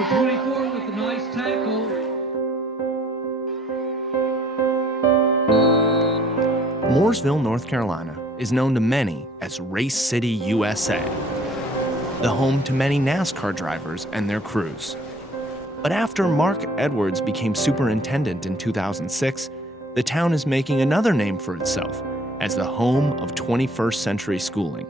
Number 24 with a nice tackle. Mooresville, North Carolina is known to many as Race City, USA, the home to many NASCAR drivers and their crews. But after Mark Edwards became superintendent in 2006, the town is making another name for itself as the home of 21st century schooling.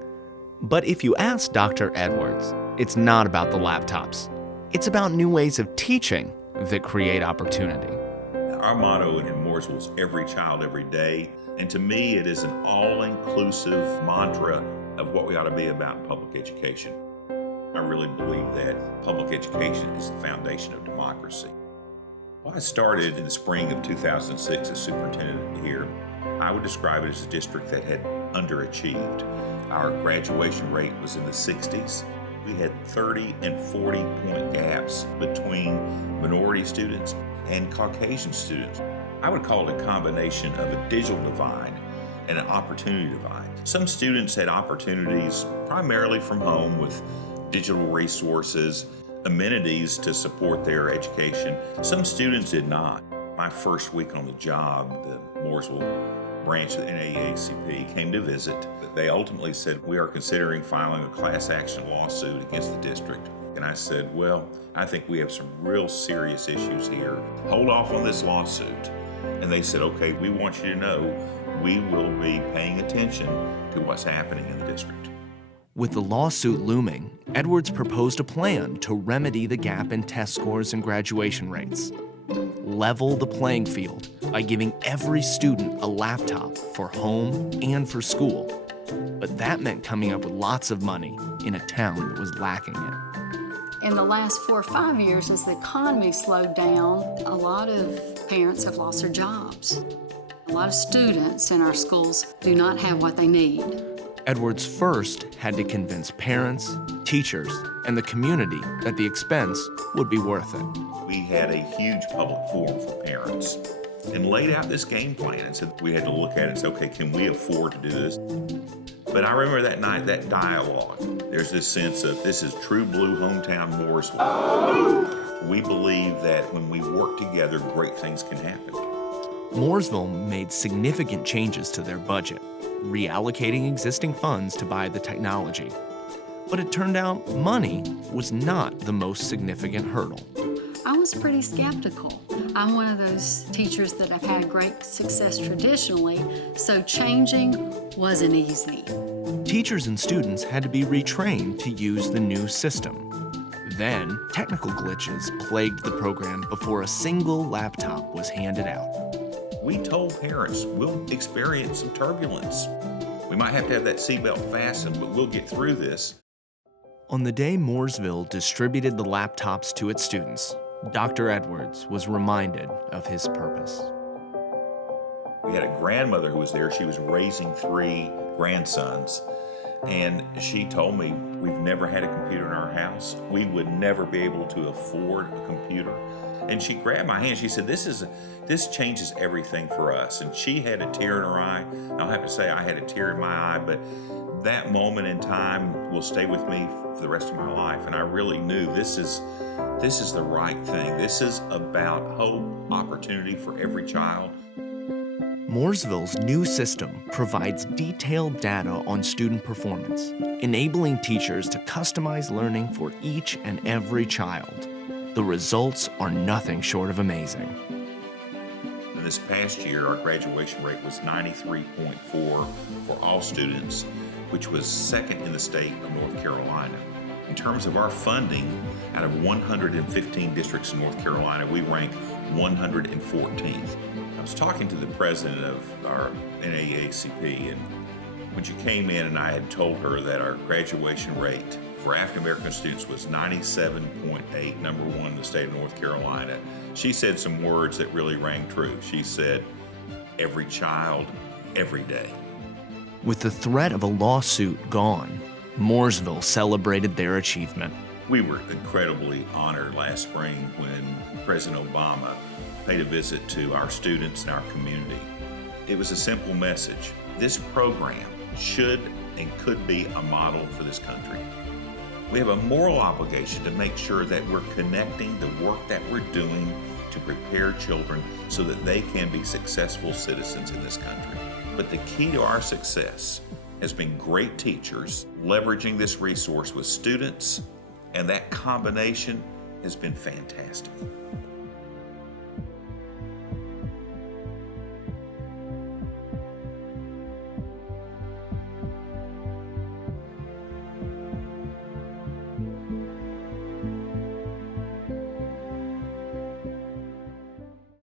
But if you ask Dr. Edwards, it's not about the laptops. It's about new ways of teaching that create opportunity. Our motto in Mooresville is every child, every day. And to me, it is an all-inclusive mantra of what we ought to be about in public education. I really believe that public education is the foundation of democracy. Well, I started in the spring of 2006 as superintendent here. I would describe it as a district that had underachieved. Our graduation rate was in the 60s. We had 30 and 40-point gaps between minority students and Caucasian students. I would call it a combination of a digital divide and an opportunity divide. Some students had opportunities primarily from home with digital resources, amenities to support their education. Some students did not. My first week on the job, the Mooresville branch of the NAACP came to visit. They ultimately said, we are considering filing a class action lawsuit against the district. And I said, well, I think we have some real serious issues here. Hold off on this lawsuit. And they said, okay, we want you to know we will be paying attention to what's happening in the district. With the lawsuit looming, Edwards proposed a plan to remedy the gap in test scores and graduation rates. Level the playing field by giving every student a laptop for home and for school. But that meant coming up with lots of money in a town that was lacking it. In the last 4 or 5 years, as the economy slowed down, a lot of parents have lost their jobs. A lot of students in our schools do not have what they need. Edwards first had to convince parents, teachers, and the community that the expense would be worth it. We had a huge public forum for parents and laid out this game plan and said we had to look at it and say, okay, can we afford to do this? But I remember that night, that dialogue, there's this sense of this is true blue hometown Mooresville. We believe that when we work together, great things can happen. Mooresville made significant changes to their budget, reallocating existing funds to buy the technology. But it turned out money was not the most significant hurdle. I was pretty skeptical. I'm one of those teachers that have had great success traditionally, so changing wasn't easy. Teachers and students had to be retrained to use the new system. Then, technical glitches plagued the program before a single laptop was handed out. We told parents, we'll experience some turbulence. We might have to have that seatbelt fastened, but we'll get through this. On the day Mooresville distributed the laptops to its students, Dr. Edwards was reminded of his purpose. We had a grandmother who was there. She was raising 3 grandsons. And she told me, we've never had a computer in our house. We would never be able to afford a computer. And she grabbed my hand. She said, this changes everything for us. And she had a tear in her eye. I'll have to say I had a tear in my eye, but that moment in time will stay with me for the rest of my life. And I really knew this is the right thing. This is about hope, opportunity for every child. Mooresville's new system provides detailed data on student performance, enabling teachers to customize learning for each and every child. The results are nothing short of amazing. This past year, our graduation rate was 93.4 for all students, which was second in the state of North Carolina. In terms of our funding, out of 115 districts in North Carolina, we ranked 114th. I was talking to the president of our NAACP, and when she came in and I had told her that our graduation rate for African American students was 97.8, number 1 in the state of North Carolina, she said some words that really rang true. She said, every child, every day. With the threat of a lawsuit gone, Mooresville celebrated their achievement. We were incredibly honored last spring when President Obama paid a visit to our students and our community. It was a simple message. This program should and could be a model for this country. We have a moral obligation to make sure that we're connecting the work that we're doing to prepare children so that they can be successful citizens in this country. But the key to our success has been great teachers leveraging this resource with students, and that combination has been fantastic.